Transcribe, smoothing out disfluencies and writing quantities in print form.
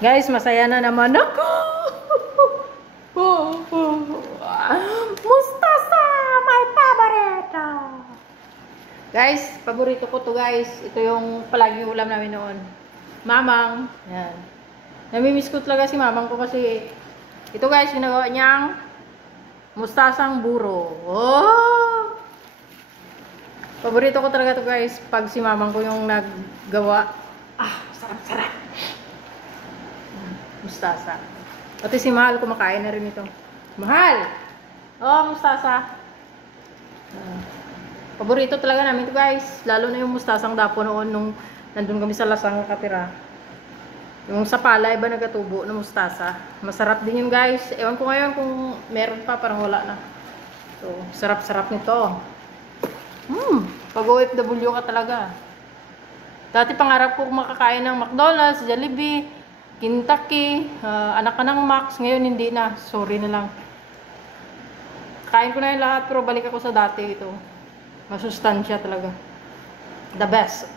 Guys, masaya na naman ako. Mustasa, my favorite. Guys, paborito ko to guys. Ito yung palagi ulam namin noon. Mamang. Yan. Namimiss ko talaga si mamang ko kasi ito guys, ginagawa niyang mustasang buro. Oh! Paborito ko talaga to guys. Pag si mamang ko yung naggawa. Ah, sarap-sarap. Mustasa. Pati si Mahal kumakain na rin ito. Mahal! Oh, mustasa. Paborito talaga namin ito guys. Lalo na yung mustasang dapo noon nung nandun kami sa Lasang Katira. Yung sa palay ba nagatubo na mustasa. Masarap din yun guys. Ewan ko ngayon kung meron pa, parang wala na. So, sarap-sarap nito. Pag OFW ka talaga. Dati pangarap ko makakain ng McDonald's, Jollibee, Kentucky, anak ka ng Max. Ngayon hindi na. Sorry na lang. Kain ko na yung lahat pero balik ako sa dati ito. Masustansya talaga. The best.